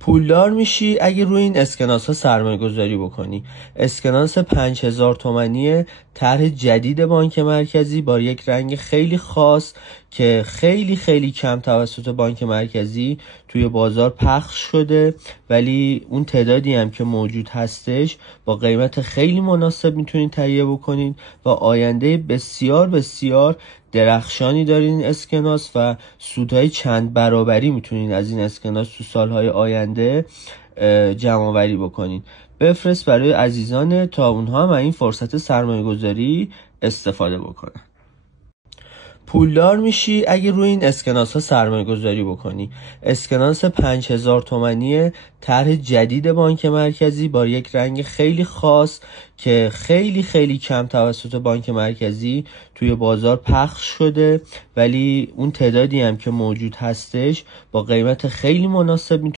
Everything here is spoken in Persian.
پولدار میشی اگه روی این اسکناس ها سرمایه گذاری بکنی. اسکناس 5000 تومانی طرح جدید بانک مرکزی با یک رنگ خیلی خاص که خیلی خیلی کم توسط بانک مرکزی توی بازار پخش شده، ولی اون تعدادی هم که موجود هستش با قیمت خیلی مناسب میتونید تهیه بکنین و آینده بسیار بسیار درخشانی دارین این اسکناس و سودهای چند برابری میتونین از این اسکناس تو سالهای آینده جمع آوری بکنین. بفرست برای عزیزان تا اونها هم این فرصت سرمایه گذاری استفاده بکنن. پولدار میشی اگه روی این اسکناس ها سرمایه گذاری بکنی. اسکناس 5000 تومانی طرح جدید بانک مرکزی با یک رنگ خیلی خاص که خیلی خیلی کم توسط بانک مرکزی توی بازار پخش شده، ولی اون تعدادی هم که موجود هستش با قیمت خیلی مناسب